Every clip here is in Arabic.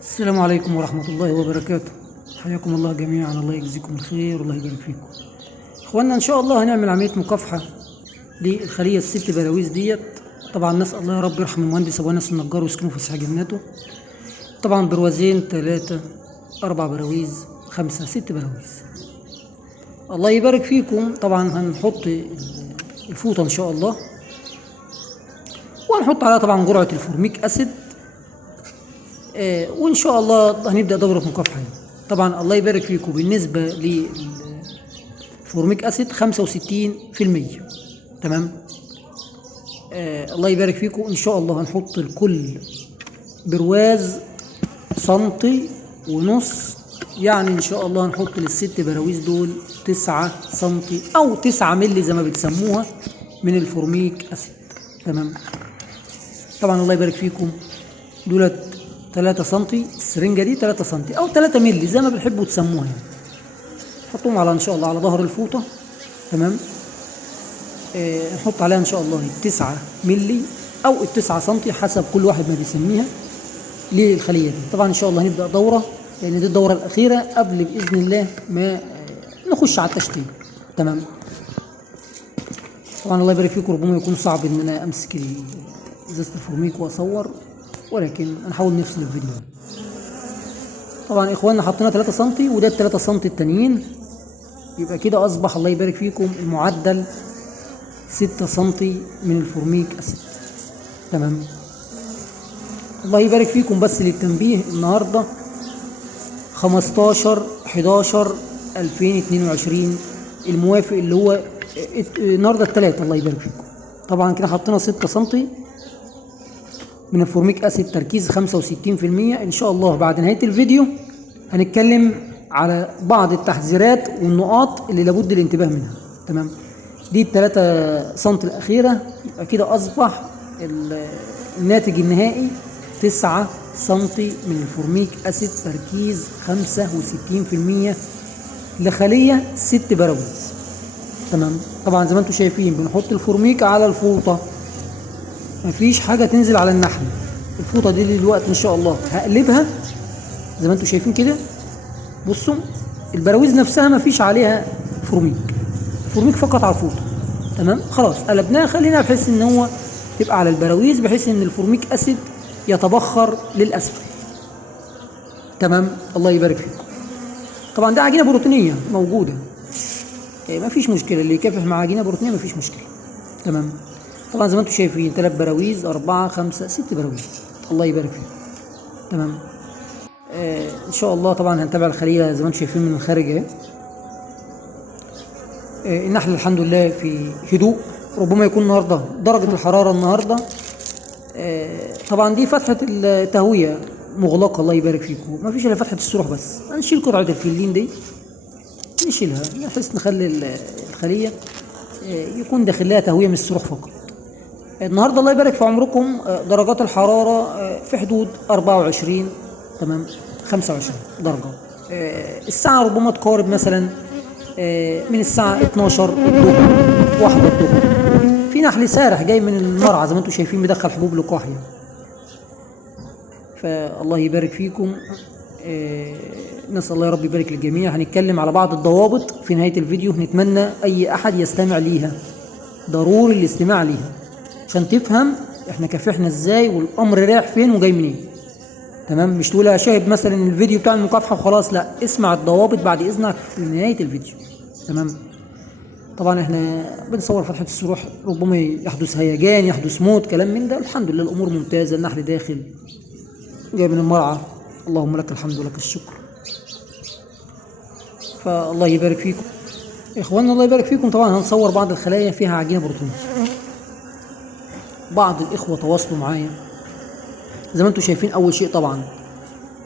السلام عليكم ورحمة الله وبركاته. حياكم الله جميعا، الله يجزيكم الخير والله يبارك فيكم. اخوانا ان شاء الله هنعمل عملية مكافحة للخلية الست براويز ديت. طبعا نسأل الله يا رب يرحم المهندس ابو انس النجار ويسكنه في فسح جناته. طبعا بروازين 3 4 براويز 5 6 براويز. الله يبارك فيكم. طبعا هنحط الفوطة ان شاء الله، وهنحط عليها طبعا جرعة الفورميك اسيد. وان شاء الله هنبدا دوره مكافحه يعني. طبعا الله يبارك فيكم، بالنسبه للفورميك اسيد 65%. تمام. الله يبارك فيكم. ان شاء الله هنحط لكل برواز سنتي ونص، يعني ان شاء الله هنحط للست براويز دول 9 سنتي او 9 مللي زي ما بتسموها من الفورميك اسيد. تمام. طبعا الله يبارك فيكم، دولت 3 سنتي، السرنجه دي 3 سنتي او 3 مللي زي ما بتحبوا تسموها يعني. نحطهم على ان شاء الله على ظهر الفوطه. تمام. نحط عليها ان شاء الله 9 مللي او 9 سنتي حسب كل واحد ما بيسميها للخليه دي. طبعا ان شاء الله هنبدا دوره، لان دي الدوره الاخيره قبل باذن الله ما نخش على التشتيت. تمام. طبعا الله يبارك فيكم، ربما يكون صعب ان انا امسك ازازه الفورميك واصور، ولكن هنحاول نفصل الفيديو. طبعا اخواننا حطينا 3 سم وده ال 3 سم التانيين، يبقى كده اصبح الله يبارك فيكم المعدل 6 سم من الفورميك اسيد. تمام. الله يبارك فيكم. بس للتنبيه، النهارده 15/11/2022 الموافق اللي هو النهارده الثلاث. الله يبارك فيكم. طبعا كده حطينا 6 سم من الفورميك اسيد تركيز 65%. ان شاء الله بعد نهايه الفيديو هنتكلم على بعض التحذيرات والنقاط اللي لابد الانتباه منها. تمام. دي ال3 سم الاخيره، يبقى كده اصبح الناتج النهائي 9 سم من الفورميك اسيد تركيز 65% لخليه 6 براويز. تمام. طبعا زي ما انتم شايفين بنحط الفورميك على الفوطه، مفيش حاجه تنزل على النحل. الفوطه دي دلوقتي ان شاء الله هقلبها زي ما انتم شايفين كده. بصوا البراويز نفسها مفيش عليها فورميك، فورميك فقط على الفوطه. تمام. خلاص قلبناها، خلينا بحيث ان هو يبقى على البراويز بحيث ان الفورميك اسيد يتبخر للاسفل. تمام. الله يبارك فيكم. طبعا دي عجينه بروتينيه موجوده، مفيش مشكله، اللي يكافح مع عجينه بروتينيه مفيش مشكله. تمام. طبعا زي ما انتم شايفين 3 براويز 4 5 6 براويز. الله يبارك فيكم. تمام. ان شاء الله طبعا هنتابع الخليه زي ما انتم شايفين من الخارج اهي. النحل الحمد لله في هدوء. ربما يكون النهارده درجه الحراره النهارده طبعا دي فتحه التهويه مغلقه. الله يبارك فيكم. ما فيش الا فتحه السروح بس. هنشيل قطعه الفلين دي، نشيلها بحيث نخلي الخليه يكون داخل لها تهويه من السروح فقط. النهارده الله يبارك في عمركم درجات الحراره في حدود 24 تمام 25 درجه. الساعه ربما تقارب مثلا من الساعه 12 الظهر 1 الظهر. في نحل سارح جاي من المرعى زي ما انتم شايفين بيدخل حبوب لقاح يعني. فالله يبارك فيكم. نسال الله يا رب يبارك للجميع. هنتكلم على بعض الضوابط في نهايه الفيديو، نتمنى اي احد يستمع ليها، ضروري الاستماع ليها عشان تفهم احنا كافحنا ازاي والامر رايح فين وجاي منين. تمام. مش تقول اشاهد مثلا الفيديو بتاع المكافحه وخلاص، لا، اسمع الضوابط بعد اذنك في نهايه الفيديو. تمام. طبعا احنا بنصور فتحه السروح، ربما يحدث هيجان يحدث موت كلام من ده. الحمد لله الامور ممتازه، النحل داخل جاي من المرعى، اللهم لك الحمد ولك الشكر. فالله يبارك فيكم اخواننا. الله يبارك فيكم. طبعا هنصور بعض الخلايا فيها عجينه بروتينيه. بعض الاخوه تواصلوا معايا زي ما انتم شايفين. اول شيء طبعا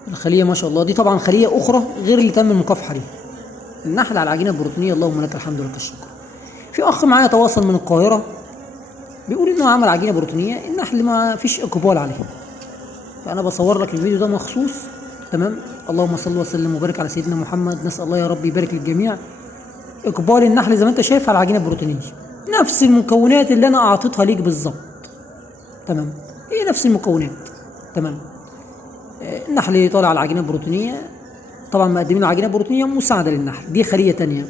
الخليه ما شاء الله دي طبعا خليه اخرى غير اللي تم المكافحه ليها. النحل على العجينه البروتينيه، اللهم لك الحمد ولك الشكر. في اخ معايا تواصل من القاهره بيقول انه عمل عجينه بروتينيه، النحل ما فيش اقبال عليه. فانا بصور لك الفيديو ده مخصوص. تمام. اللهم صل وسلم وبارك على سيدنا محمد. نسال الله يا رب يبارك للجميع. اقبال النحل زي ما انت شايف على العجينه البروتينيه، نفس المكونات اللي انا اعطيتها ليك بالظبط. تمام. هي نفس المكونات. تمام. النحل طالع على عجينه بروتينيه، طبعا مقدمين له عجينه بروتينيه مساعده للنحل. دي خليه تانية.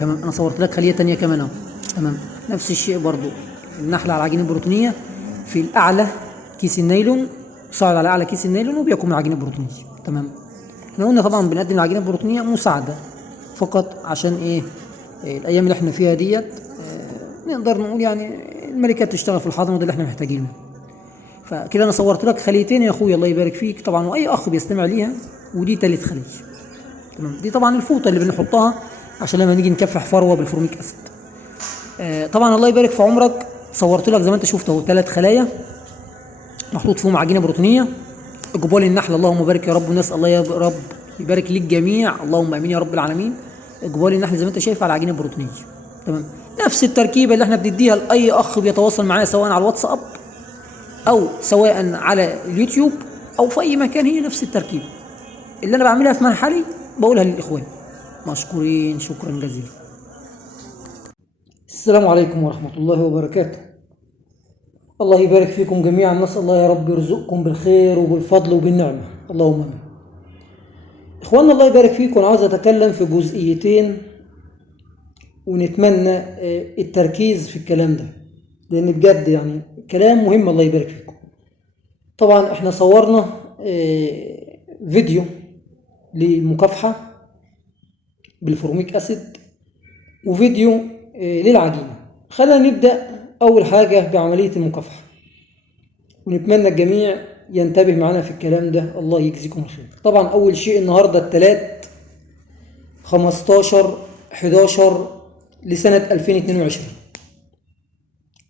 تمام، انا صورت لك خليه تانية كمان اهو. تمام، نفس الشيء برضو، النحل على عجينه بروتينيه في الاعلى كيس النايلون، صاعد على اعلى كيس النايلون وبيكون من عجينه بروتينيه. تمام، احنا قلنا طبعا بنقدم العجينه البروتينيه مساعده فقط عشان ايه؟ الايام اللي احنا فيها ديت نقدر نقول يعني الملكات تشتغل في الحضانه، ده اللي احنا محتاجينه. فكده انا صورت لك خليتين يا اخويا، الله يبارك فيك طبعا، واي اخ بيستمع ليها. ودي تالت خليه. تمام، دي طبعا الفوطه اللي بنحطها عشان لما نيجي نكفح فروه بالفورميك اسيد. طبعا الله يبارك في عمرك، صورت لك زي ما انت شفت اهو 3 خلايا محطوط فيهم عجينه بروتينيه. اقبال النحل، اللهم بارك يا رب، ونسال الله يا رب يبارك للجميع، اللهم امين يا رب العالمين. اقبال النحل زي ما انت شايف على عجينه بروتينيه. تمام، نفس التركيبه اللي احنا بنديها لاي اخ بيتواصل معايا سواء على الواتساب او سواء على اليوتيوب او في اي مكان، هي نفس التركيبه اللي انا بعملها في منحلي بقولها للاخوان. مشكورين، شكرا جزيلا. السلام عليكم ورحمه الله وبركاته. الله يبارك فيكم جميعا، نسال الله يا رب يرزقكم بالخير وبالفضل وبالنعمه، اللهم امين. اخواننا الله يبارك فيكم، انا عاوز اتكلم في جزئيتين ونتمنى التركيز في الكلام ده، لان بجد يعني كلام مهم. الله يبارك فيكم. طبعا احنا صورنا فيديو للمكافحه بالفورميك اسيد وفيديو للعجينه. خلينا نبدا اول حاجه بعمليه المكافحه، ونتمنى الجميع ينتبه معنا في الكلام ده، الله يجزيكم الخير. طبعا اول شيء النهارده الثلاث 15/11 لسنه 2022.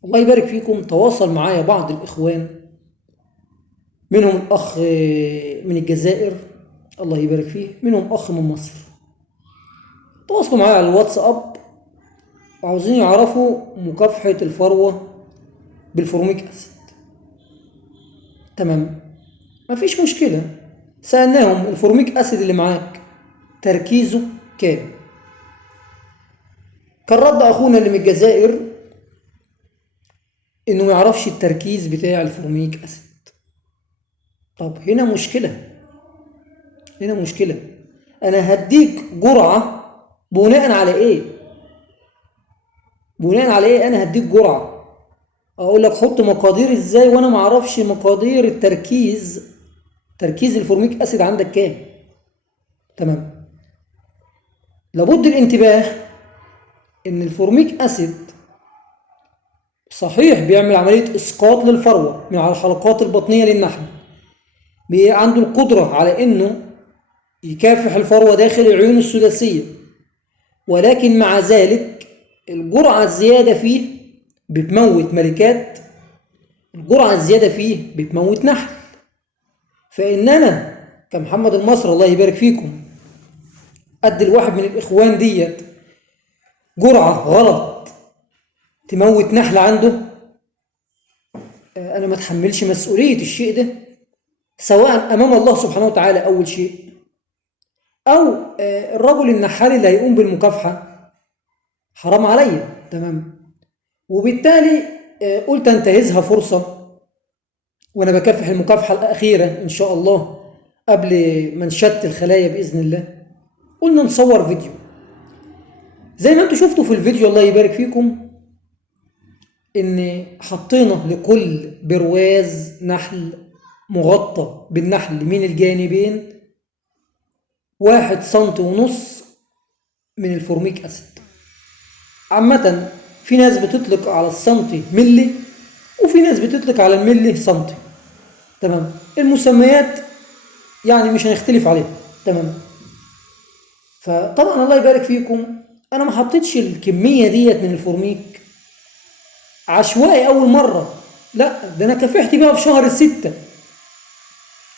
الله يبارك فيكم، تواصل معايا بعض الاخوان، منهم الاخ من الجزائر الله يبارك فيه، منهم اخ من مصر، تواصلوا معايا على الواتساب وعاوزين يعرفوا مكافحه الفروه بالفورميك اسيد. تمام، مفيش مشكله. سالناهم الفورميك اسيد اللي معاك تركيزه كام؟ كان رد اخونا اللي من الجزائر انه ما يعرفش التركيز بتاع الفورميك اسيد. طب هنا مشكله، هنا مشكله. انا هديك جرعه بناء على ايه؟ بناء على ايه انا هديك جرعه؟ اقول لك حط مقادير ازاي وانا ما اعرفش مقادير التركيز، تركيز الفورميك اسيد عندك كام؟ تمام، لابد الانتباه ان الفورميك اسيد صحيح بيعمل عمليه اسقاط للفروه من على الحلقات البطنيه للنحل، عنده القدره على انه يكافح الفروه داخل العيون السداسيه، ولكن مع ذلك الجرعه الزياده فيه بتموت ملكات، الجرعه الزياده فيه بتموت نحل. فان انا كمحمد المصري الله يبارك فيكم ادي الواحد من الاخوان ديت جرعه غلط تموت نحل عنده، انا ما اتحملش مسؤوليه الشيء ده، سواء امام الله سبحانه وتعالى اول شيء، او الرجل النحال اللي هيقوم بالمكافحه، حرام عليا. تمام، وبالتالي قلت انتهزها فرصه وانا بكافح المكافحه الاخيره ان شاء الله قبل ما نشتت الخلايا باذن الله، قلنا نصور فيديو زي ما انتم شفتوا في الفيديو الله يبارك فيكم، ان حطينا لكل برواز نحل مغطى بالنحل من الجانبين 1.5 سم من الفورميك اسيد. عامة في ناس بتطلق على السنتي ملي، وفي ناس بتطلق على الملي سنتي. تمام، المسميات يعني مش هنختلف عليها. تمام، فطبعا الله يبارك فيكم انا ما حطيتش الكمية ديت من الفورميك عشوائي اول مرة، لا ده انا كافحت بيها في شهر 6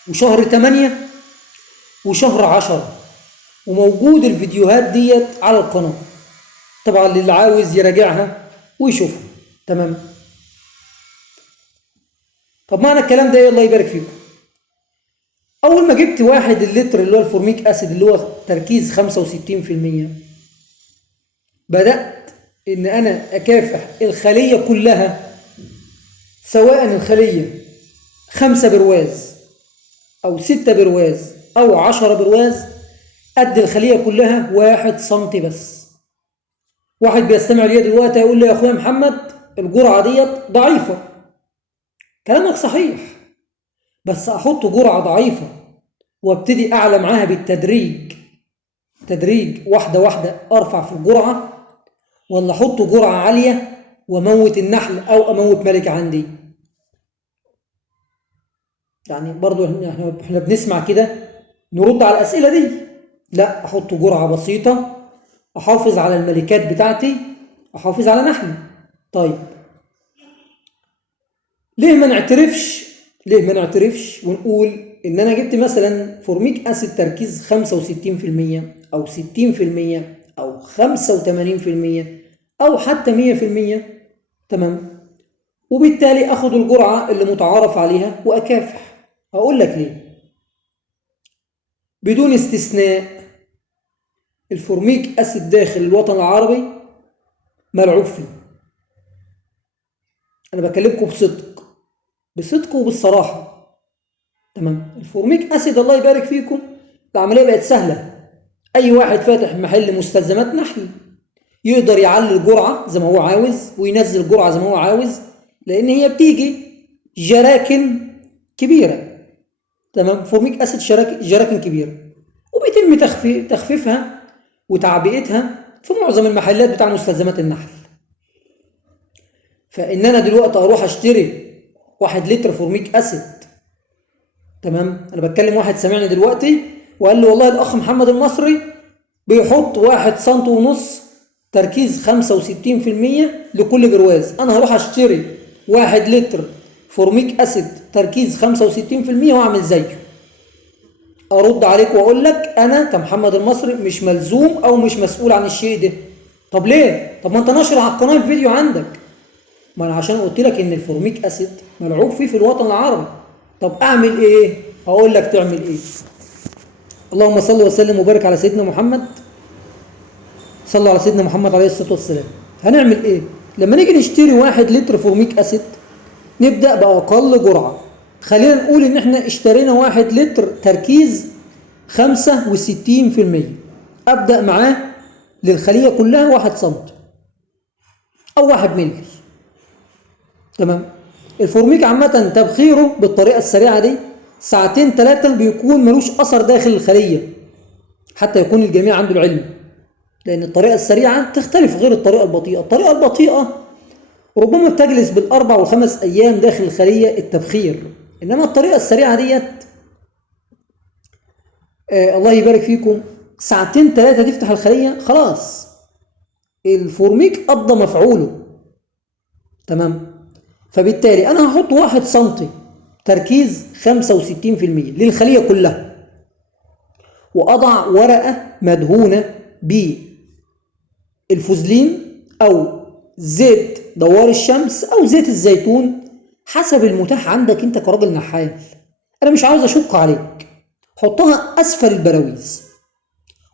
وشهر 8 وشهر 10، وموجود الفيديوهات ديت على القناة، طبعا اللي عاوز يراجعها ويشوفها. تمام، طب معنى الكلام ده ايه؟ الله يبارك فيكم، اول ما جبت 1 اللتر اللي هو الفورميك اسيد اللي هو تركيز 65%، بدأت ان انا اكافح الخلية كلها، سواء الخلية 5 برواز او 6 برواز او 10 برواز قد الخليه كلها 1 سم بس. واحد بيستمع ليا دلوقتي هيقول لي يا اخويا محمد الجرعه ديت ضعيفه. كلامك صحيح، بس احط جرعه ضعيفه وابتدي اعلى معاها بالتدريج، تدريج واحده واحده ارفع في الجرعه، ولا احط جرعه عاليه واموت النحل او اموت ملك عندي؟ يعني برضو احنا بنسمع كده نرد على الاسئله دي. لا، احط جرعه بسيطه احافظ على الملكات بتاعتي، احافظ على نحلي. طيب ليه ما نعترفش ونقول ان انا جبت مثلا فورميك اسيد تركيز 65% او 60% او 85% او حتى 100%، تمام، وبالتالي اخد الجرعه اللي متعارف عليها واكافح. هقول لك ليه. بدون استثناء الفورميك اسيد داخل الوطن العربي ملعوب فيه. انا بكلمكم بصدق وبالصراحه، تمام. الفورميك اسيد الله يبارك فيكم العمليه بقت سهله. اي واحد فاتح محل مستلزمات نحل يقدر يعلي الجرعه زي ما هو عاوز وينزل الجرعه زي ما هو عاوز، لان هي بتيجي جراكن كبيره، تمام. فورميك اسيد جراكن كبيره، وبيتم تخفيفها وتعبئتها في معظم المحلات بتاع مستلزمات النحل. فان انا دلوقتي اروح اشتري 1 لتر فورميك اسيد، تمام. انا بتكلم واحد سمعني دلوقتي وقال لي والله الاخ محمد المصري بيحط 1 سم ونص تركيز 65% لكل برواز، انا هروح اشتري 1 لتر فورميك اسيد تركيز 65% واعمل زيه. ارد عليك واقول لك انا كمحمد المصري مش ملزوم او مش مسؤول عن الشيء ده. طب ليه؟ طب ما انت ناشر على القناه الفيديو عندك. ما انا عشان قلت لك ان الفورميك اسيد ملعوب فيه في الوطن العربي. طب اعمل ايه؟ هقول لك تعمل ايه. اللهم صل وسلم وبارك على سيدنا محمد. صلوا على سيدنا محمد عليه الصلاه والسلام. هنعمل ايه؟ لما نيجي نشتري 1 لتر فورميك اسيد نبدا باقل جرعه. خلينا نقول ان احنا اشترينا 1 لتر تركيز 65%، ابدا معاه للخليه كلها 1 سم او 1 مللي، تمام. الفورميك عامه تبخيره بالطريقه السريعه دي ساعتين 3 بيكون ملوش اثر داخل الخليه، حتى يكون الجميع عنده العلم، لان الطريقه السريعه تختلف غير الطريقه البطيئه. الطريقه البطيئه ربما بتجلس بالاربع والخمس ايام داخل الخليه التبخير، انما الطريقه السريعه ديت الله يبارك فيكم ساعتين 3 تفتح الخليه خلاص الفورميك قضى مفعوله، تمام. فبالتالي انا هحط 1 سم تركيز 65% للخليه كلها، واضع ورقه مدهونه بالفوزلين او زيت دوار الشمس او زيت الزيتون حسب المتاح عندك انت كراجل نحال. انا مش عاوز اشق عليك، حطها اسفل البراويز،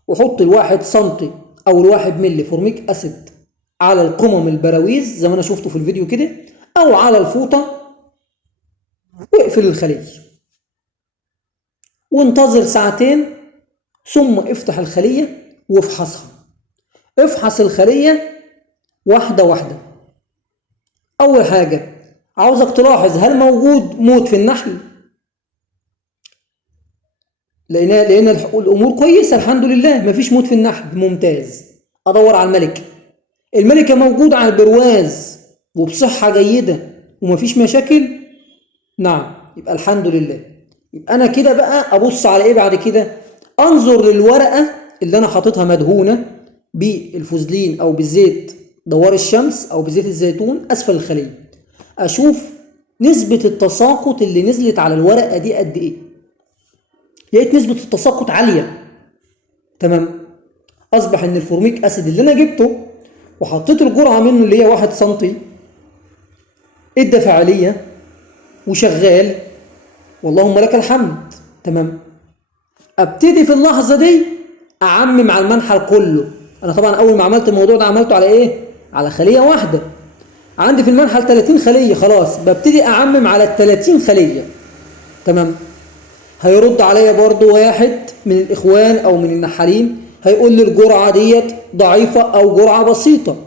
وحط ال1 سم او ال1 مللي فورميك اسيد على القمم البراويز زي ما انا شفته في الفيديو كده، او على الفوطه، واقفل الخليه وانتظر ساعتين، ثم افتح الخليه وافحصها. افحص الخليه واحده واحده. اول حاجه عاوزك تلاحظ هل موجود موت في النحل، لان الامور كويسه الحمد لله، مفيش موت في النحل، ممتاز. ادور على الملكه موجوده على البرواز وبصحه جيده ومفيش مشاكل، نعم، يبقى الحمد لله. يبقى انا كده بقى ابص على ايه بعد كده؟ انظر للورقه اللي انا حاططها مدهونه بالفوزلين او بالزيت دوار الشمس او بزيت الزيتون اسفل الخليه، اشوف نسبه التساقط اللي نزلت على الورقه دي قد ايه. لقيت نسبه التساقط عاليه، تمام، اصبح ان الفورميك اسيد اللي انا جبته وحطيت الجرعه منه اللي هي 1 سم ادى فعاليه وشغال، واللهم لك الحمد، تمام. ابتدي في اللحظه دي اعمم على المنحل كله. انا طبعا اول ما عملت الموضوع ده عملته على ايه؟ على خليه واحده. عندي في المنحل 30 خليه، خلاص ببتدي اعمم على ال 30 خليه، تمام. هيرد عليا برضو واحد من الاخوان او من النحالين هيقول لي الجرعه ديت ضعيفه او جرعه بسيطه.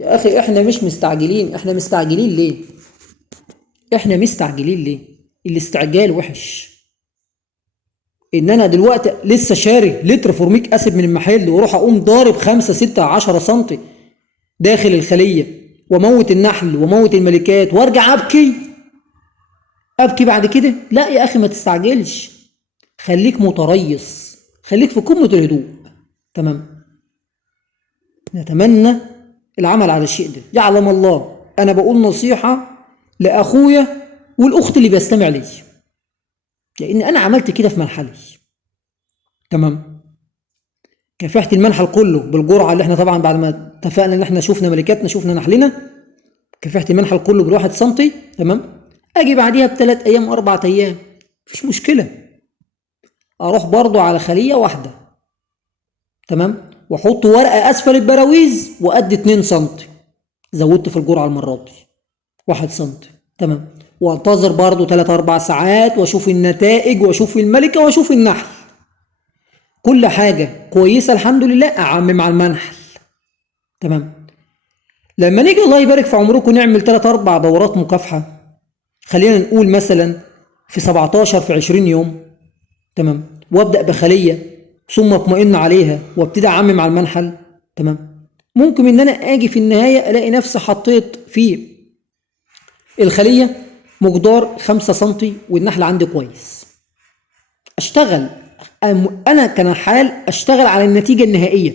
يا اخي احنا مش مستعجلين. احنا مستعجلين ليه؟ احنا مستعجلين ليه؟ الاستعجال وحش. ان انا دلوقتي لسه شاري لتر فورميك اسيد من المحل واروح اقوم ضارب 5 6 10 سم داخل الخليه وموت النحل وموت الملكات وارجع ابكي بعد كده؟ لا يا اخي ما تستعجلش. خليك متريث، خليك في قمه الهدوء. تمام. نتمنى العمل على الشيء ده. يعلم الله انا بقول نصيحه لاخويا والاخت اللي بيستمع لي، لان انا عملت كده في منحلي. تمام. كافحت المنحل كله بالجرعه اللي احنا طبعا بعد ما اتفقنا ان احنا شفنا ملكاتنا شفنا نحلنا، كافحت المنحل كله بالواحد سنتي. تمام. اجي بعديها ب3 ايام 4 ايام مفيش مشكله اروح برضو على خليه واحده. تمام. واحط ورقه اسفل البراويز وقد 2 سم، زودت في الجرعه المره دي 1 سم. تمام. وانتظر برضو 3 4 ساعات واشوف النتائج واشوف الملكه واشوف النحل. كل حاجه كويسه الحمد لله اعمم على المنحل. تمام. لما نيجي الله يبارك في عمركم نعمل 3 4 دورات مكافحه، خلينا نقول مثلا في 17 في 20 يوم. تمام. وابدا بخليه ثم اطمئن عليها وابتدي اعمم على المنحل. تمام. ممكن ان انا اجي في النهايه الاقي نفسي حطيت في الخليه مقدار 5 سم والنحل عندي كويس. اشتغل انا كنحال اشتغل على النتيجه النهائيه.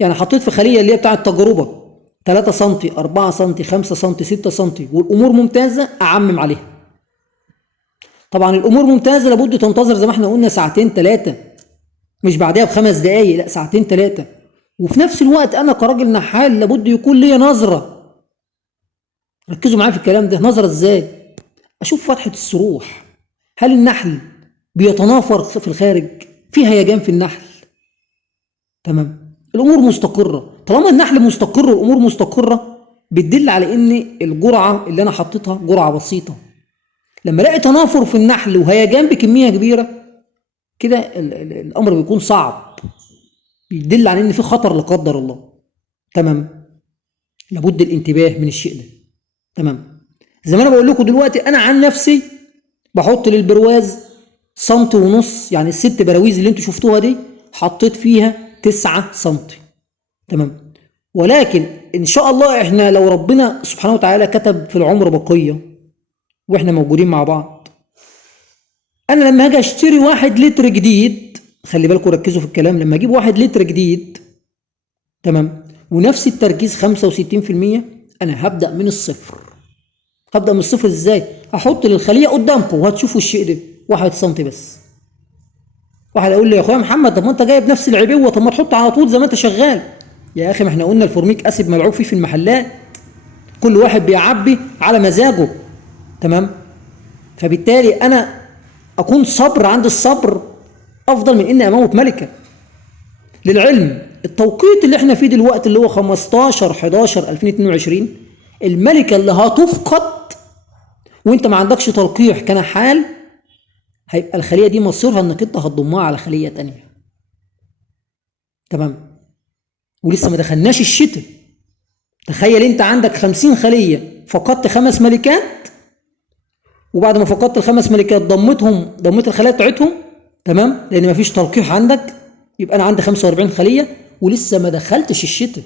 يعني حطيت في خليه اللي هي بتاعه التجربه 3 سم 4 سم 5 سم 6 سم والامور ممتازه اعمم عليها. طبعا الامور ممتازه لابد تنتظر زي ما احنا قلنا ساعتين 3، مش بعدها ب5 دقايق، لا ساعتين 3. وفي نفس الوقت انا كراجل نحال لابد يكون لي نظره. ركزوا معايا في الكلام ده. نظره ازاي؟ اشوف فتحه السروح، هل النحل بيتنافر في الخارج، في هيجان في النحل. تمام. الامور مستقره. طالما النحل مستقر والامور مستقره بتدل على ان الجرعه اللي انا حطيتها جرعه بسيطه. لما الاقي تنافر في النحل وهيجان بكميه كبيره كده الامر بيكون صعب، بيدل على ان في خطر لا قدر الله. تمام. لابد الانتباه من الشيء ده. تمام. زي ما انا بقول لكم دلوقتي انا عن نفسي بحط للبرواز 1.5 سم، يعني ال6 براويز اللي انتوا شفتوها دي حطيت فيها 9 سم. تمام. ولكن ان شاء الله احنا لو ربنا سبحانه وتعالى كتب في العمر بقيه واحنا موجودين مع بعض، انا لما هاجي اشتري 1 لتر جديد، خلي بالكم ركزوا في الكلام، لما اجيب 1 لتر جديد تمام ونفس التركيز 65%، انا هبدا من الصفر. هبدا من الصفر ازاي؟ احط للخليه قدامكم وهتشوفوا الشيء ده 1 سم بس. واحد يقول لي يا اخويا محمد طب ما انت جايب نفس العبوه، طب ما تحط على طول زي ما انت شغال. يا اخي ما احنا قلنا الفورميك اسيد ملعوب فيه في المحلات، كل واحد بيعبي على مزاجه. تمام. فبالتالي انا اكون صبر عند الصبر افضل من اني اموت ملكه. للعلم التوقيت اللي احنا فيه دلوقتي اللي هو 15/11/2022 الملكه اللي هتفقد وانت ما عندكش تلقيح كنحال هيبقى الخليه دي مصيرها انك انت هتضمها على خليه تانية. تمام. ولسه ما دخلناش الشتاء. تخيل انت عندك 50 خليه فقدت 5 ملكات، وبعد ما فقدت ال5 ملكات ضميت الخلايا بتاعتهم. تمام. لان ما فيش تلقيح عندك، يبقى انا عندي 45 خليه ولسه ما دخلتش الشتاء.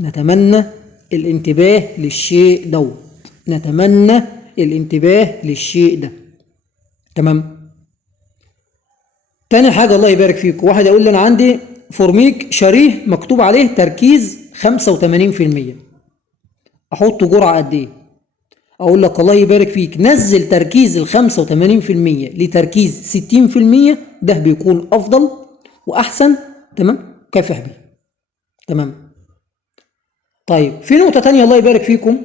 نتمنى الانتباه للشيء ده. نتمنى الانتباه للشيء ده. تمام. تاني حاجه الله يبارك فيك، واحد يقول لي انا عندي فورميك شاريه مكتوب عليه تركيز 85%، احط جرعه قد ايه؟ اقول لك الله يبارك فيك نزل تركيز ال 85% لتركيز 60%، ده بيكون افضل واحسن. تمام. كافح بيه. تمام. طيب في نقطه تانية الله يبارك فيكم،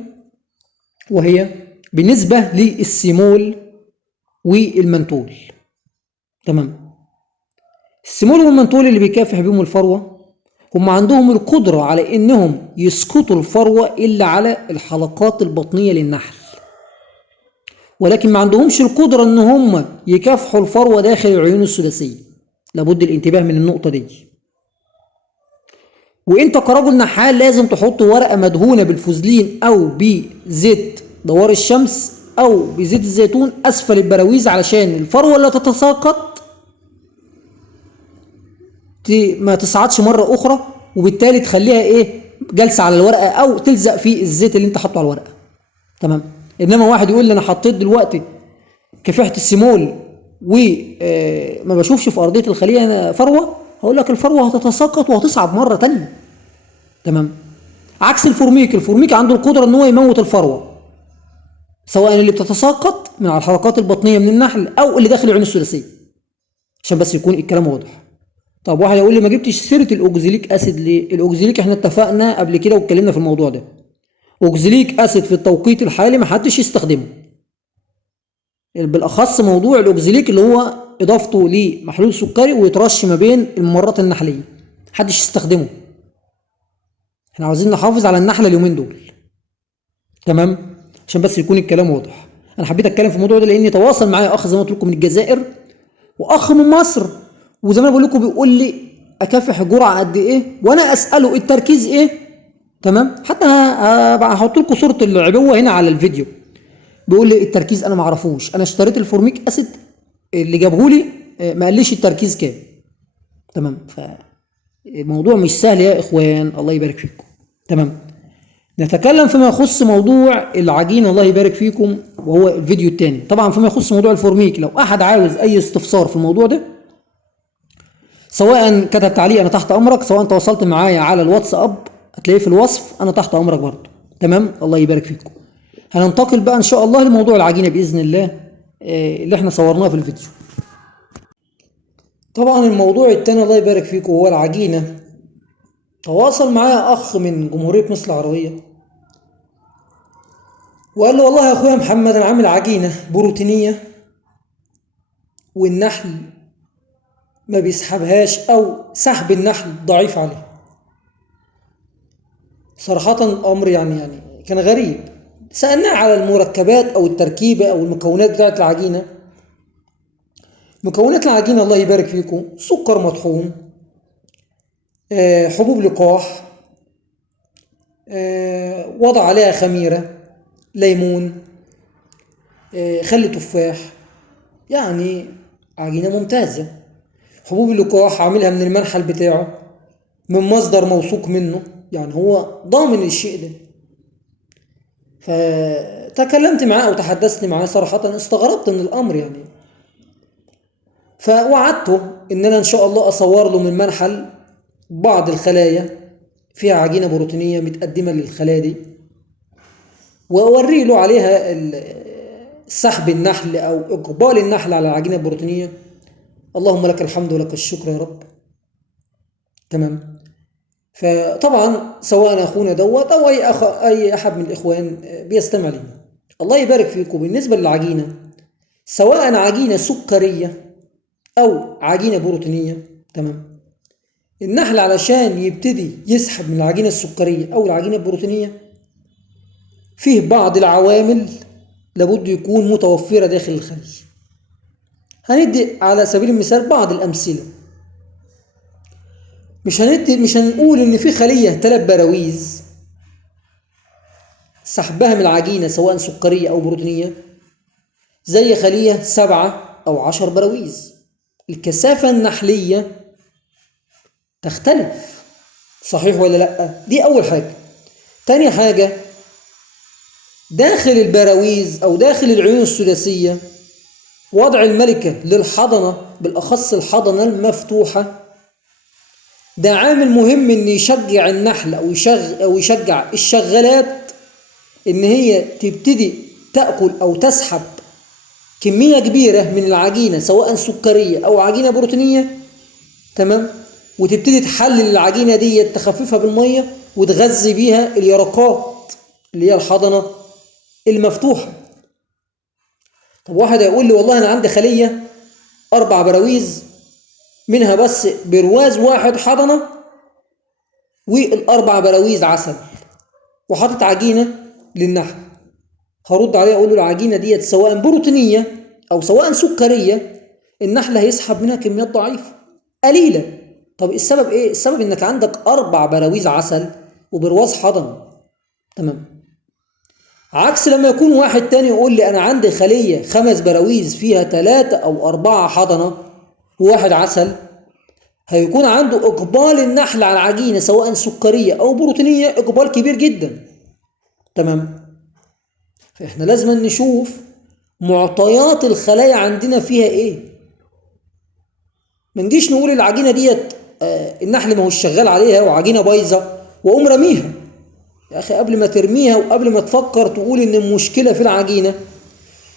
وهي بالنسبه للسيمول والمنتول. تمام. السيمول والمنتول اللي بيكافح بيهم الفروه هم عندهم القدره على انهم يسقطوا الفروه الا على الحلقات البطنيه للنحل، ولكن ما عندهمش القدرة ان هم يكافحوا الفروة داخل العيون الثلاثية. لابد الانتباه من النقطة دي. وانت كرجل نحال لازم تحط ورقة مدهونة بالفوزلين او بزيت دوار الشمس او بزيت الزيتون اسفل البراويز، علشان الفروة اللي تتساقط ما تصعدش مرة اخرى، وبالتالي تخليها ايه، جالسة على الورقة او تلزق في الزيت اللي انت حاطه على الورقة. تمام. انما واحد يقول لي انا حطيت دلوقتي كفاحة السيمول وما بشوفش في ارضية الخلية أنا فروة، هقول لك الفروة هتتساقط وهتصعد مرة تانية. تمام. عكس الفورميك، الفورميك عنده القدرة ان هو يموت الفروة، سواء اللي بتتساقط من على الحلقات البطنية من النحل او اللي داخل العين الثلاثية، عشان بس يكون الكلام واضح. طب واحد يقول لي ما جبتش سيرة الاوكزيليك اسيد ليه؟ الاوكزيليك احنا اتفقنا قبل كده واتكلمنا في الموضوع ده. اوكزيليك اسيد في التوقيت الحالي ما حدش يستخدمه، بالاخص موضوع الاوكزيليك اللي هو اضافته لمحلول سكري ويترش ما بين الممرات النحليه، محدش يستخدمه. احنا عاوزين نحافظ على النحله اليومين دول. تمام. عشان بس يكون الكلام واضح. انا حبيت اتكلم في الموضوع ده لاني تواصل معايا اخ زي ما قلت لكم من الجزائر، واخ من مصر، وزي ما بقول لكم بيقول لي اكافح جرعه قد ايه، وانا اساله التركيز ايه. تمام. حتى هحط لكم صوره العبوه هنا على الفيديو. بيقول لي التركيز انا ما اعرفوش، انا اشتريت الفورميك اسيد اللي جابه لي ما قاليش التركيز كام. تمام. فالموضوع مش سهل يا اخوان، الله يبارك فيكم. تمام. نتكلم فيما يخص موضوع العجين، الله يبارك فيكم، وهو الفيديو الثاني. طبعا فيما يخص موضوع الفورميك، لو احد عاوز اي استفسار في الموضوع ده، سواء كتب تعليق انا تحت امرك، سواء تواصلت معايا على الواتساب هتلاقيه في الوصف، انا تحت امرك برضه. تمام. الله يبارك فيكم. هننتقل بقى ان شاء الله لموضوع العجينه باذن الله اللي احنا صورناه في الفيديو. طبعا الموضوع التاني الله يبارك فيكم هو العجينه. تواصل معايا اخ من جمهوريه مصر العربيه وقال له والله يا اخويا محمد انا عامل عجينه بروتينيه والنحل ما بيسحبهاش او سحب النحل ضعيف عليه. صراحه الامر يعني كان غريب. سالناه على المركبات او التركيبه او المكونات بتاعه العجينه. مكونات العجينه الله يبارك فيكم: سكر مطحون، حبوب لقاح، وضع عليها خميره، ليمون، خل تفاح، يعني عجينه ممتازه. حبوب اللقاح عاملها من المنحل بتاعه من مصدر موثوق منه، يعني هو ضامن الشيء ده. فتكلمت معاه او تحدثت معاه، صراحه استغربت من الامر يعني. فوعدته ان انا ان شاء الله اصور له من منحل بعض الخلايا فيها عجينه بروتينيه متقدمه للخلايا دي، واوري له عليها سحب النحل او اقبال النحل على العجينه البروتينيه. اللهم لك الحمد ولك الشكر يا رب. تمام. فطبعا سواء اخونا دوت او اي احد من الاخوان بيستمع لي، الله يبارك فيكم. بالنسبه للعجينه، سواء عجينه سكريه او عجينه بروتينيه، تمام، النحل علشان يبتدي يسحب من العجينه السكريه او العجينه البروتينيه فيه بعض العوامل لابد يكون متوفره داخل الخلية. هندي على سبيل المثال بعض الامثله. مش هنقول ان في خليه 3 براويز سحبها من العجينه سواء سكريه او بروتينيه زي خليه 7 أو 10 براويز. الكثافه النحليه تختلف، صحيح ولا لا؟ دي اول حاجه. تاني حاجه، داخل البراويز او داخل العيون الثلاثيه وضع الملكه للحضنه، بالاخص الحضنه المفتوحه، ده عامل مهم ان يشجع النحل او يشجع الشغالات ان هي تبتدي تاكل او تسحب كميه كبيره من العجينه سواء سكريه او عجينه بروتينيه. تمام. وتبتدي تحلل العجينه دي، تخففها بالميه وتغذي بيها اليرقات اللي هي الحضنه المفتوحه. طب واحد هيقول لي والله انا عندي خليه 4 براويز منها بس برواز واحد حضنه وال4 براويز عسل وحاطط عجينه للنحل. هرد عليه اقول له العجينه ديت سواء بروتينيه او سواء سكريه، النحل هيسحب منها كميات ضعيفه قليله. طب السبب ايه؟ السبب انك عندك 4 براويز عسل وبرواز حضن. تمام. عكس لما يكون واحد تاني يقول لي انا عندي خليه 5 براويز فيها 3 أو 4 حضنه وواحد عسل، هيكون عنده اقبال النحل على العجينه سواء سكريه او بروتينيه اقبال كبير جدا. تمام. فاحنا لازم نشوف معطيات الخلايا عندنا فيها ايه. ما نجيش نقول العجينه ديت النحل ما هوش شغال عليها وعجينه بايظه واقوم رميها. يا اخي قبل ما ترميها وقبل ما تفكر تقول ان المشكله في العجينه،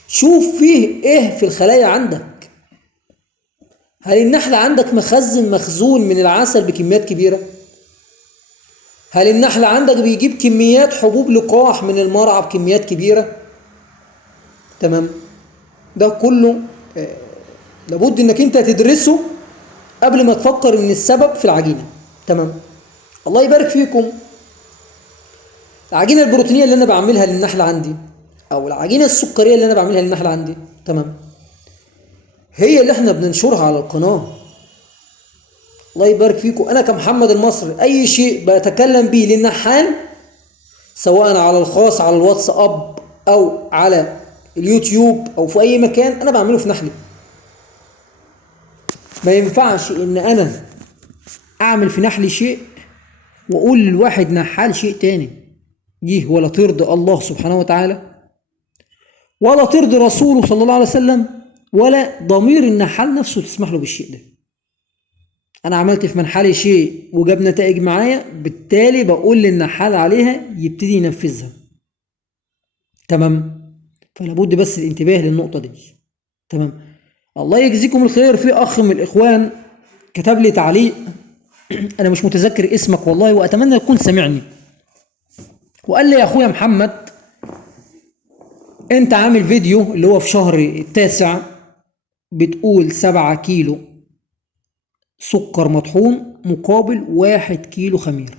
شوف فيه ايه في الخلايا عندك. هل النحل عندك مخزون من العسل بكميات كبيره؟ هل النحل عندك بيجيب كميات حبوب لقاح من المرعى بكميات كبيره؟ تمام. ده كله لابد انك انت تدرسه قبل ما تفكر ان السبب في العجينه. تمام. الله يبارك فيكم. العجينه البروتينيه اللي انا بعملها للنحل عندي او العجينه السكريه اللي انا بعملها للنحل عندي، تمام، هي اللي احنا بننشرها على القناه. الله يبارك فيكم. انا كمحمد المصري اي شيء بتكلم بيه للنحال سواء على الخاص على الواتساب او على اليوتيوب او في اي مكان انا بعمله في نحلي. ما ينفعش ان انا اعمل في نحلي شيء واقول للواحد نحال شيء تاني، دي ولا ترضي الله سبحانه وتعالى ولا ترضي رسوله صلى الله عليه وسلم ولا ضمير النحال نفسه تسمح له بالشيء ده. انا عملت في منحلي شيء وجاب نتائج معايا، بالتالي بقول للنحال عليها يبتدي ينفذها. تمام. فلا بد بس الانتباه للنقطه دي. تمام. الله يجزيكم الخير. في اخ من الاخوان كتب لي تعليق انا مش متذكر اسمك والله واتمنى يكون سمعني، وقال لي يا اخويا محمد انت عامل فيديو اللي هو في شهر التاسع بتقول 7 كيلو سكر مطحون مقابل 1 كيلو خميرة،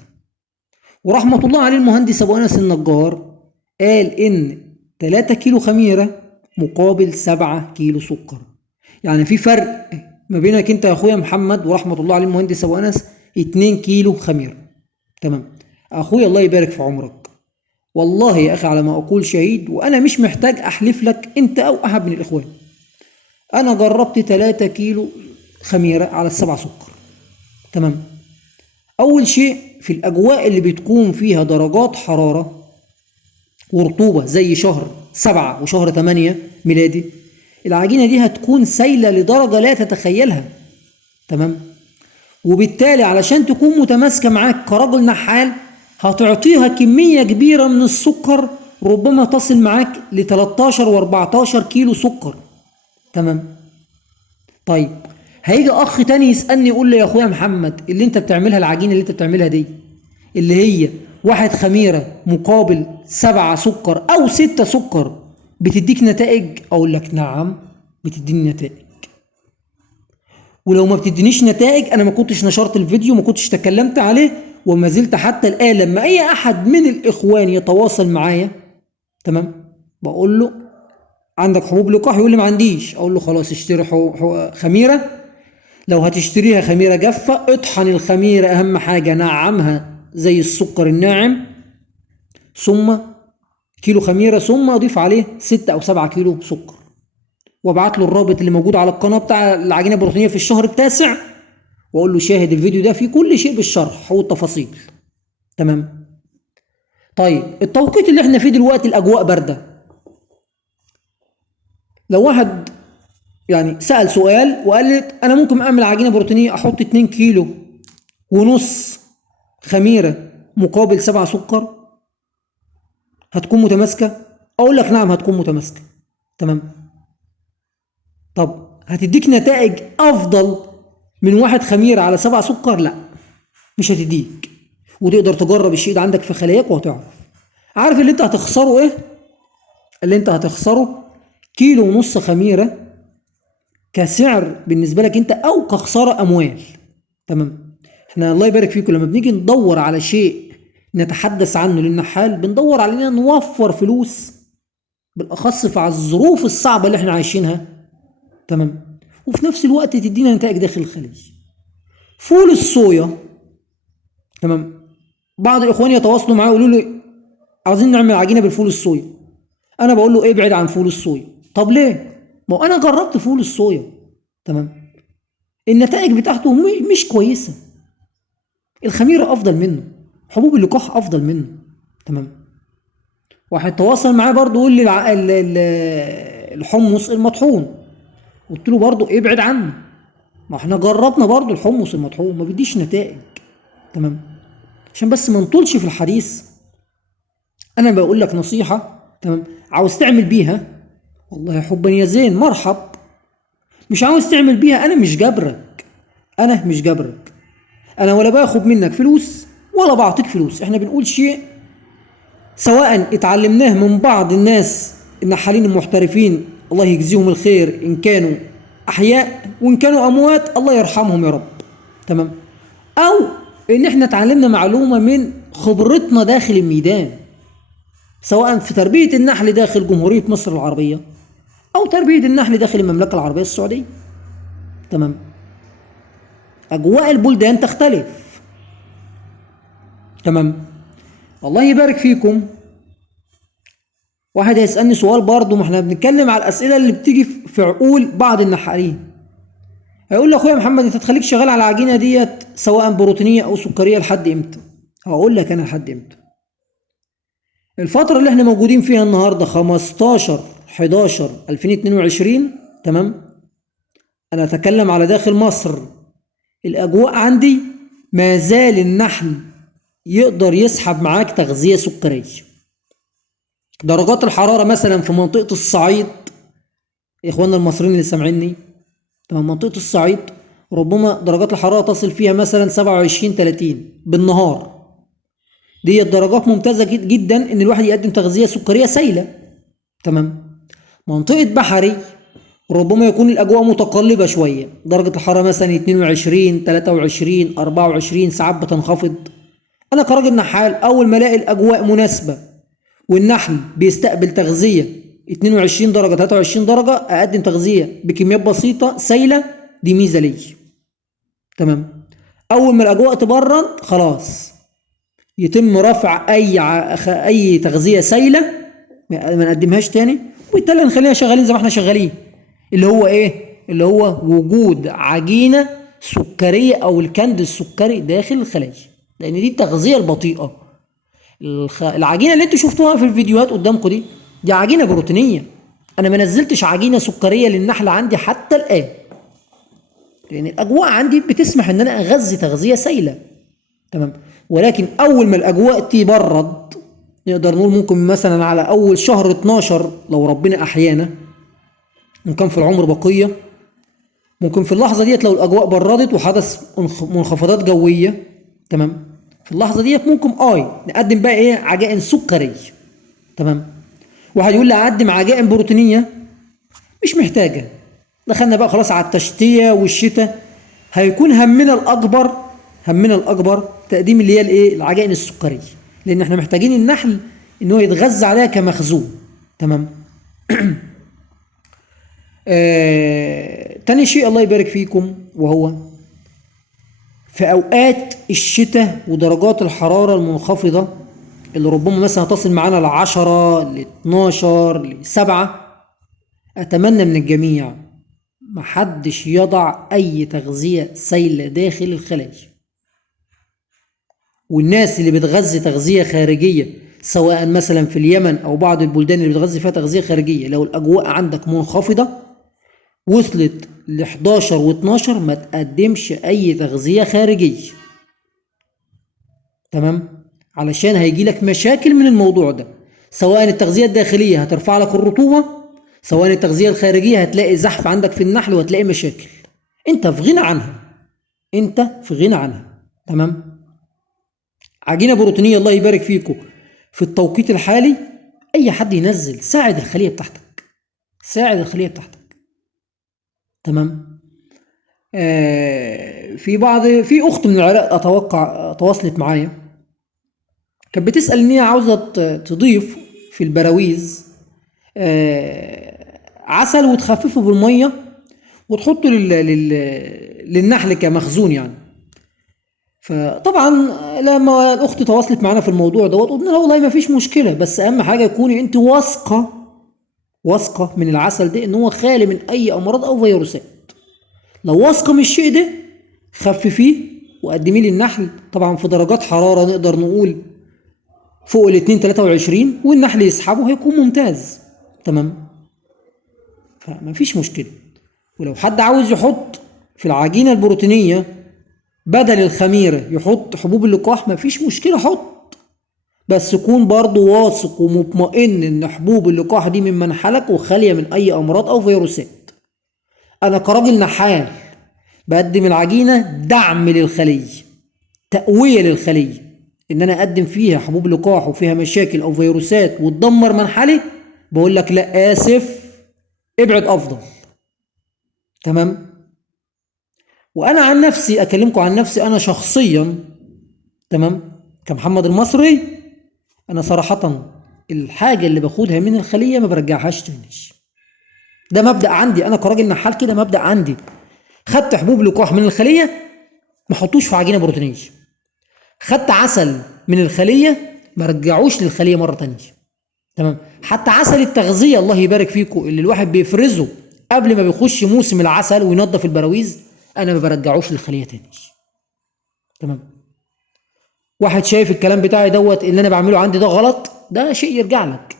ورحمة الله عليه المهندس ابو انس النجار قال ان 3 كيلو خميرة مقابل 7 كيلو سكر. يعني في فرق ما بينك انت يا اخويا محمد ورحمة الله عليه المهندس ابو انس 2 كيلو خميرة. تمام. اخويا الله يبارك في عمرك، والله يا اخي على ما اقول شهيد، وانا مش محتاج احلف لك انت او احد من الاخوان. انا جربت 3 كيلو خميرة على 7 سكر. تمام. اول شيء في الاجواء اللي بتكون فيها درجات حرارة ورطوبة زي شهر 7 وشهر 8 ميلادي، العجينة دي هتكون سايلة لدرجة لا تتخيلها. تمام. وبالتالي علشان تكون متماسكة معاك كرجل نحال هتعطيها كمية كبيرة من السكر، ربما تصل معاك ل 13 و14 كيلو سكر. تمام. طيب هيجي اخ تاني يسألني يقول لي يا اخويا محمد اللي انت بتعملها العجينة اللي انت بتعملها دي اللي هي 1 خميرة مقابل 7 سكر او 6 سكر بتديك نتائج؟ اقول لك نعم بتديني نتائج، ولو ما بتدينيش نتائج انا ما كنتش نشرت الفيديو ما كنتش تكلمت عليه، وما زلت حتى الان لما اي احد من الاخوان يتواصل معايا تمام بقول له عندك حبوب لقاح؟ يقول لي ما عنديش. اقول له خلاص اشتري خميره، لو هتشتريها خميره جافه اطحن الخميره، اهم حاجه نعمها زي السكر الناعم، ثم كيلو خميره ثم اضيف عليه 6 أو 7 كيلو سكر، وابعت له الرابط اللي موجود على القناه بتاع العجينه البروتينيه في الشهر التاسع، واقول له شاهد الفيديو ده فيه كل شيء بالشرح والتفاصيل. تمام. طيب التوقيت اللي احنا فيه دلوقتي الاجواء بارده، لو واحد يعني سأل سؤال وقال لي انا ممكن اعمل عجينه بروتينيه احط 2 كيلو ونص خميره مقابل 7 سكر هتكون متماسكه؟ اقول لك نعم هتكون متماسكه. تمام. طب هتديك نتائج افضل من 1 خميره على 7 سكر؟ لا مش هتديك، وتقدر تجرب الشيء ده عندك في خلاياك وهتعرف. عارف اللي انت هتخسره ايه؟ اللي انت هتخسره كيلو ونص خميره كسعر بالنسبه لك انت او كخساره اموال. تمام. احنا الله يبارك فيكم لما بنيجي ندور على شيء نتحدث عنه للنحال بندور على اننا نوفر فلوس بالاخص في الظروف الصعبه اللي احنا عايشينها. تمام. وفي نفس الوقت تدينا نتائج داخل الخليج. فول الصويا، تمام، بعض الاخوان يتواصلوا معايا يقولوا لي عاوزين نعمل عجينه بالفول الصويا. انا بقول له ابعد عن فول الصويا. طب ليه؟ ما هو انا جربت فول الصويا، تمام، النتائج بتاعته مش كويسه. الخميره افضل منه، حبوب اللقاح افضل منه. تمام. واحد تواصل معايا برضه يقول لي الحمص المطحون، قلت له برضه ابعد عنه. ما احنا جربنا برضه الحمص المطحون ما بيديش نتائج. تمام. عشان بس ما نطولش في الحديث، انا بقول لك نصيحه، تمام، عاوز تعمل بيها والله حبا يا زين مرحب. مش عاوز تعمل بيها انا مش جبرك، انا مش جبرك. انا ولا باخد منك فلوس ولا بعطيك فلوس. احنا بنقول شيء سواء اتعلمناه من بعض الناس النحالين المحترفين، الله يجزيهم الخير، ان كانوا احياء وان كانوا اموات الله يرحمهم يا رب. تمام. او ان احنا اتعلمنا معلومه من خبرتنا داخل الميدان، سواء في تربيه النحل داخل جمهوريه مصر العربيه او تربيه النحل داخل المملكه العربيه السعوديه. تمام. اجواء البلدان تختلف. تمام. الله يبارك فيكم. واحد هيسالني سؤال برضه، ما احنا بنتكلم على الاسئله اللي بتيجي في عقول بعض النحالين. هيقول لي اخويا محمد انت تخليك شغال على العجينه ديت سواء بروتينيه او سكريه لحد امتى؟ هقول لك انا لحد امتى. الفتره اللي احنا موجودين فيها النهارده 15/11/2022. تمام. انا اتكلم على داخل مصر. الاجواء عندي ما زال النحل يقدر يسحب معاك تغذيه سكريه. درجات الحراره مثلا في منطقه الصعيد، اخواننا المصريين اللي سامعيني، تمام، منطقه الصعيد ربما درجات الحراره تصل فيها مثلا 27-30 بالنهار. دي درجات ممتازه جدا ان الواحد يقدم تغذيه سكريه سائله. تمام. منطقه بحري ربما يكون الاجواء متقلبه شويه، درجه الحراره مثلا 22 23 24، ساعات بتنخفض. انا كراجل نحال اول ما الاقي الاجواء مناسبه والنحل بيستقبل تغذيه 22 درجه 23 درجه، اقدم تغذيه بكميات بسيطه سائله، دي ميزه لي. تمام. اول ما الاجواء تبرد خلاص يتم رفع اي تغذيه سائله، ما نقدمهاش تاني، وبالتالي نخلينا شغالين زي ما احنا شغالين، اللي هو ايه؟ اللي هو وجود عجينه سكريه او الكند السكري داخل الخلايا، لان دي التغذيه البطيئه. العجينه اللي انتوا شفتوها في الفيديوهات قدامكم دي عجينه بروتينيه. انا ما نزلتش عجينه سكريه للنحل عندي حتى الان، لان الاجواء عندي بتسمح ان انا اغذي تغذيه سائله. تمام. ولكن اول ما الاجواء تبرد، نقدر نقول ممكن مثلا على اول شهر 12 لو ربنا احيانا، ممكن في العمر بقيه، ممكن في اللحظه ديت لو الاجواء بردت وحدث منخفضات جويه، تمام، في اللحظه ديت ممكن نقدم بقى ايه؟ عجائن سكريه. تمام. واحد يقول لي اقدم عجائن بروتينيه، مش محتاجه. دخلنا بقى خلاص على التشتيه والشتاء، هيكون همنا الاكبر تقديم اللي هي الايه؟ العجائن السكريه، لان احنا محتاجين النحل ان هو يتغذى عليها كمخزون. تمام. تاني شيء الله يبارك فيكم، وهو في اوقات الشتاء ودرجات الحراره المنخفضه اللي ربما مثلا تصل معانا ل10 ل12 ل7، اتمنى من الجميع محدش يضع اي تغذيه سائله داخل الخلايا. والناس اللي بتغذي تغذيه خارجيه سواء مثلا في اليمن او بعض البلدان اللي بتغذي فيها تغذيه خارجيه، لو الاجواء عندك منخفضه وصلت ل11 و12 ما تقدمش اي تغذيه خارجيه. تمام. علشان هيجي لك مشاكل من الموضوع ده، سواء التغذيه الداخليه هترفع لك الرطوبه، سواء التغذيه الخارجيه هتلاقي زحف عندك في النحل وهتلاقي مشاكل. انت في غنى عنها. تمام. عجينه بروتينيه الله يبارك فيكم في التوقيت الحالي، اي حد ينزل، ساعد الخليه بتاعتك. تمام. في اخت من العراق اتوقع تواصلت معايا، كانت بتسال ان هي عاوزه تضيف في البراويز عسل وتخففه بالميه وتحطه للنحل كمخزون يعني. فطبعا لما الاخت تواصلت معانا في الموضوع دوت قلنا لها والله ما فيش مشكله، بس اهم حاجه تكوني انت واثقه من العسل ده ان هو خالي من اي امراض او فيروسات. لو واثقه من الشيء ده خففيه وقدميه للنحل، طبعا في درجات حراره نقدر نقول فوق ال 23 والنحل يسحبه هيكون ممتاز. تمام، فما فيش مشكله. ولو حد عاوز يحط في العجينه البروتينيه بدل الخميره يحط حبوب اللقاح ما فيش مشكله، حط، بس يكون برضو واثق ومطمئن ان حبوب اللقاح دي من منحلك وخاليه من اي امراض او فيروسات. انا كراجل نحال بقدم العجينه دعم للخليه، تقويه للخليه، ان انا اقدم فيها حبوب لقاح وفيها مشاكل او فيروسات وتدمر منحلي، بقول لك لا اسف، ابعد افضل. تمام. وانا عن نفسي اكلمكم عن نفسي انا شخصيا، تمام، كمحمد المصري، انا صراحه الحاجه اللي باخدها من الخليه ما برجعهاش تاني. ده مبدا عندي انا كراجل نحال كده، مبدا عندي. خدت حبوب لقاح من الخليه ما احطوش في عجينه بروتينيه. خدت عسل من الخليه ما رجعوش للخليه مره تانيه. تمام. حتى عسل التغذيه الله يبارك فيكم اللي الواحد بيفرزه قبل ما بيخش موسم العسل وينظف البراويز انا ما برجعوش للخليه تاني. تمام. واحد شايف الكلام بتاعي دوت اللي انا بعمله عندي ده غلط، ده شيء يرجع لك.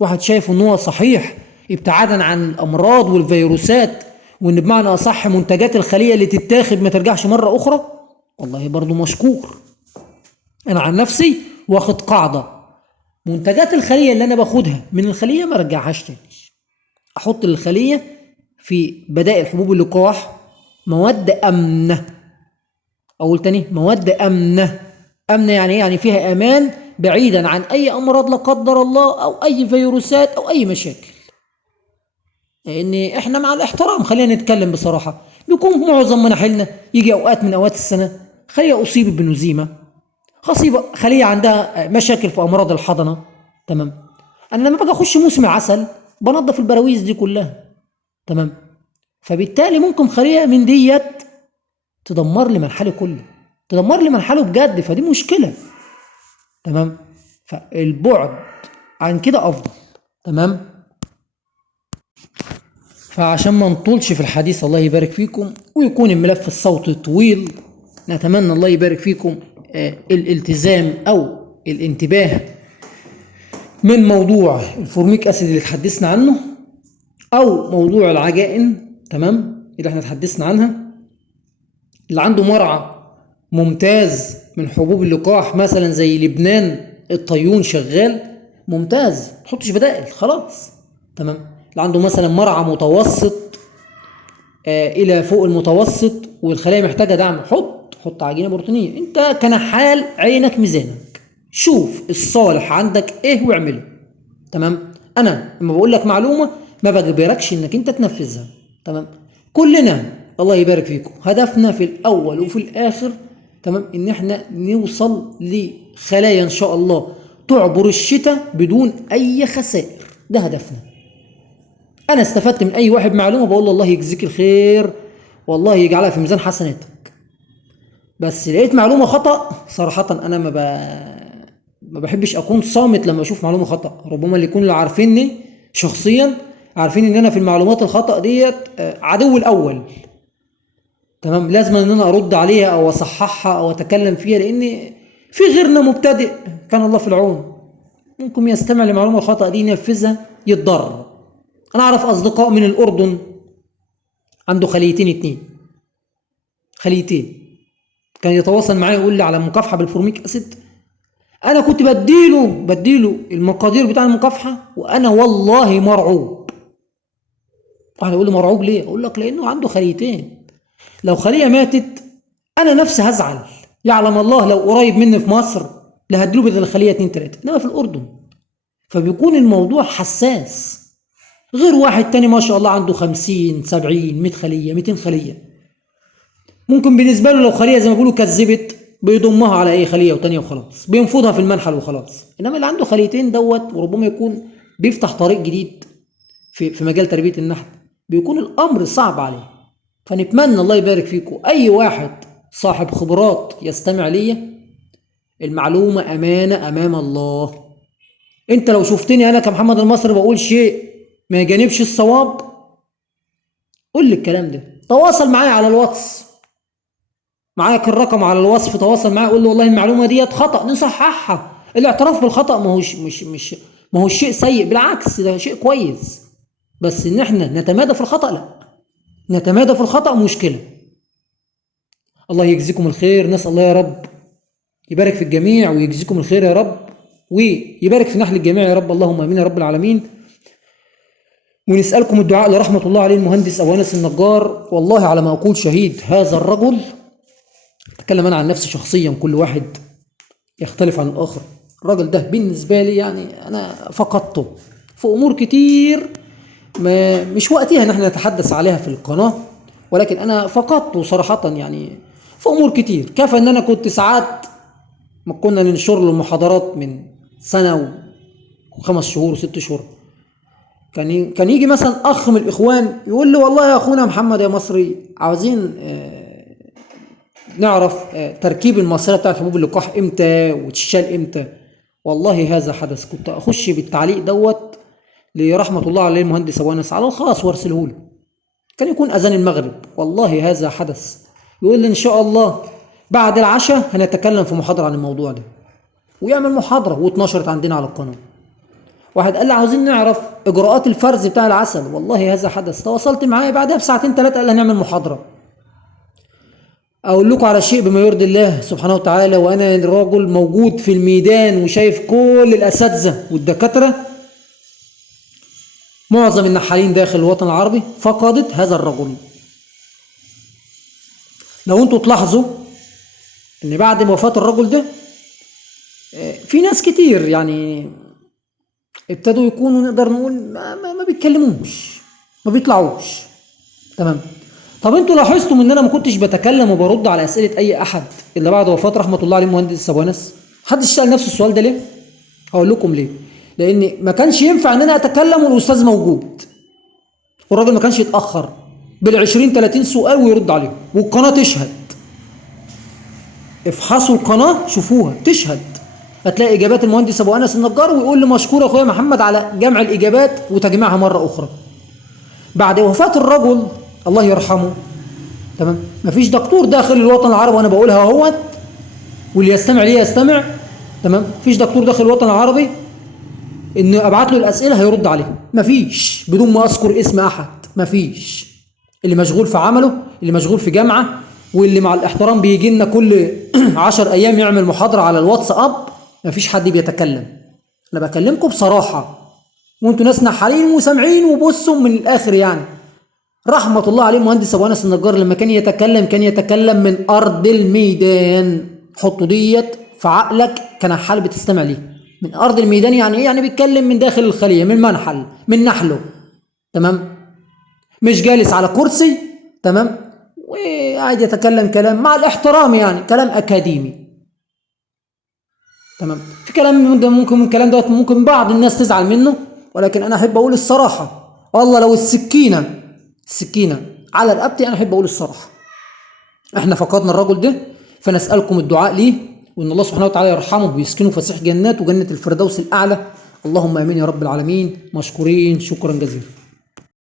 واحد شايف ان هو صحيح ابتعادا عن الامراض والفيروسات، وان بمعنى اصح منتجات الخليه اللي تتاخد ما ترجعش مره اخرى، والله برضو مشكور. انا عن نفسي واخد قاعده، منتجات الخليه اللي انا باخدها من الخليه ما رجعهاش تاني. احط للخليه في بدائل حبوب اللقاح مواد امنه. اقول تاني، مواد امنه. امنه يعني ايه؟ يعني فيها امان، بعيدا عن اي امراض لا قدر الله او اي فيروسات او اي مشاكل. لان احنا مع الاحترام خلينا نتكلم بصراحه، بيكون معظم مناحلنا يجي اوقات من اوقات السنه خليه اصيبت بنزيمه، خليه عندها مشاكل في امراض الحضنه. تمام. انا لما باجي اخش موسم عسل بنظف البراويز دي كلها. تمام. فبالتالي ممكن خليه من ديت تدمر لي منحلي كله، تدمر لي منحله بجد، فدي مشكله. تمام. فالبعد عن كده افضل. تمام. فعشان ما نطولش في الحديث الله يبارك فيكم ويكون الملف الصوتي طويل، نتمنى الله يبارك فيكم الالتزام او الانتباه من موضوع الفورميك اسيد اللي تحدثنا عنه او موضوع العجائن. تمام. اللي احنا تحدثنا عنها، اللي عنده مرعى ممتاز من حبوب اللقاح مثلا زي لبنان الطيون شغال ممتاز، ما تحطش بدائل خلاص. تمام. اللي عنده مثلا مرعى متوسط الى فوق المتوسط والخلايا محتاجه دعم، حط عجينه بروتينيه. انت كنحال عينك ميزانك، شوف الصالح عندك ايه واعمله. تمام. انا لما بقول لك معلومه ما بجبركش انك انت تنفذها. تمام. كلنا الله يبارك فيكم هدفنا في الاول وفي الاخر، تمام، ان احنا نوصل لخلايا ان شاء الله تعبر الشتاء بدون اي خسائر. ده هدفنا. انا استفدت من اي واحد معلومه بقول له الله يجزيك الخير والله يجعلها في ميزان حسناتك. بس لقيت معلومه خطا، صراحه انا ما بحبش اكون صامت لما اشوف معلومه خطا. ربما اللي يكونوا اللي عارفيني شخصيا عارفين ان انا في المعلومات الخطا ديت عدو الاول. تمام. لازم ان انا ارد عليها او اصححها او اتكلم فيها، لان في غيرنا مبتدئ كان الله في العون ممكن يستمع لمعلومه الخطا دي ينفذها يتضرر. انا اعرف اصدقاء من الاردن عنده خليتين اتنين، خليتين، كان يتواصل معايا يقول لي على مكافحه بالفورميك اسيد. انا كنت بديله المقادير بتاع المكافحه وانا والله مرعوب. واحد يقول لي مرعوب ليه؟ اقول لك لانه عنده خليتين، لو خليه ماتت انا نفسي هزعل. يعلم الله لو قريب مني في مصر لهديله بدل الخليه 2 3، انما في الاردن فبيكون الموضوع حساس. غير واحد تاني ما شاء الله عنده 50 70 100 خليه 200 خليه، ممكن بالنسبه له لو خليه زي ما بيقولوا كذبت بيضمها على اي خليه وتانيه وخلاص، بينفضها في المنحل وخلاص. انما اللي عنده خليتين دوت وربما يكون بيفتح طريق جديد في مجال تربية النحل، بيكون الأمر صعب عليه. فنتمنى الله يبارك فيكم أي واحد صاحب خبرات يستمع ليا، المعلومة أمانة أمام الله. أنت لو شفتني أنا كمحمد المصري بقول شيء ما يجانبش الصواب، قول لي الكلام ده، تواصل معايا على الواتس، معاك الرقم على الوصف، تواصل معايا قول له والله المعلومة ديت خطأ نصححها. الاعتراف بالخطأ ما هو شيء سيء، بالعكس ده شيء كويس. بس ان احنا نتمادى في الخطأ لا، نتمادى في الخطأ مشكلة. الله يجزيكم الخير، نسأل الله يا رب يبارك في الجميع ويجزيكم الخير يا رب، ويبارك في نحل الجميع يا رب، اللهم امين يا رب العالمين. ونسألكم الدعاء لرحمة الله عليه المهندس أبو أنس النجار. والله على ما أقول شهيد، هذا الرجل، أتكلم أنا عن نفسي شخصيا، كل واحد يختلف عن الآخر، الراجل ده بالنسبة لي يعني أنا فقدته في أمور كتير ما مش وقتها ان احنا نتحدث عليها في القناة، ولكن انا فقدته صراحة يعني في امور كتير. كفى ان انا كنت ساعات ما كنا ننشر له محاضرات من سنة و5 شهور و6 شهور، كان يجي مثلا اخ من الاخوان يقول لي والله يا اخونا محمد يا مصري عاوزين نعرف تركيب المصيرة بتاعت حبوب اللقاح امتى وتشال امتى. والله هذا حدث، كنت اخش بالتعليق دوت لرحمة الله عليه المهندس أبو أنس على الخاص وارسله له، كان يكون أذان المغرب. والله هذا حدث، يقول لي إن شاء الله بعد العشاء هنتكلم في محاضرة عن الموضوع ده، ويعمل محاضرة واتنشرت عندنا على القناة. واحد قال لي عاوزين نعرف إجراءات الفرز بتاع العسل، والله هذا حدث، تواصلت معايا بعدها بساعتين 3 قال لي هنعمل محاضرة. أقول لكم على شيء بما يرضي الله سبحانه وتعالى، وأنا الراجل موجود في الميدان وشايف كل الأساتذة والدكاترة، معظم النحالين داخل الوطن العربي فقدت هذا الرجل. لو انتوا تلاحظوا ان بعد وفاة الرجل ده في ناس كتير يعني ابتدوا يكونوا نقدر نقول ما بيتكلموش، ما بيطلعوش. تمام. طب انتوا لاحظتوا ان انا ما كنتش بتكلم وبرد على اسئله اي احد الا بعد وفاه رحمه الله عليه المهندس ابو انس؟ حد سال نفسه السؤال ده ليه؟ هقول لكم ليه. لان ما كانش ينفع ان انا اتكلم والاستاذ موجود، والراجل ما كانش يتاخر بال20 30 سؤال ويرد عليهم، والقناه تشهد. افحصوا القناه شوفوها تشهد، هتلاقي اجابات المهندس ابو انس النجار، ويقول لي مشكور اخويا محمد على جمع الاجابات وتجميعها مره اخرى. بعد وفاه الرجل الله يرحمه، تمام، مفيش دكتور داخل الوطن العربي، وانا بقولها اهوت واللي يستمع ليه يستمع، تمام، مفيش دكتور داخل الوطن العربي ان ابعت له الاسئله هيرد عليها، مفيش، بدون ما اذكر اسم احد، مفيش. اللي مشغول في عمله، اللي مشغول في جامعه، واللي مع الاحترام بيجي لنا كل 10 ايام يعمل محاضره على الواتساب، مفيش حد بيتكلم. انا بكلمكم بصراحه، وانتوا ناس نحالين وسامعين وبصوا من الاخر يعني. رحمه الله عليه المهندس ابو انس النجار لما كان يتكلم من ارض الميدان. حطوا ديت في عقلك كنحال بتستمع ليه، من ارض الميدان يعني ايه؟ يعني بيتكلم من داخل الخليه، من منحل، من نحله، تمام، مش جالس على كرسي، تمام، وقاعد يتكلم كلام مع الاحترام يعني كلام اكاديمي، تمام. في كلام ممكن من الكلام دوت ممكن بعض الناس تزعل منه، ولكن انا احب اقول الصراحه. والله لو السكينه على رقبتي انا احب اقول الصراحه. احنا فقدنا الرجل ده، فنسالكم الدعاء ليه، وان الله سبحانه وتعالى يرحمه ويسكنه فسيح جنات وجنه الفردوس الاعلى، اللهم امين يا رب العالمين. مشكورين شكرا جزيلا.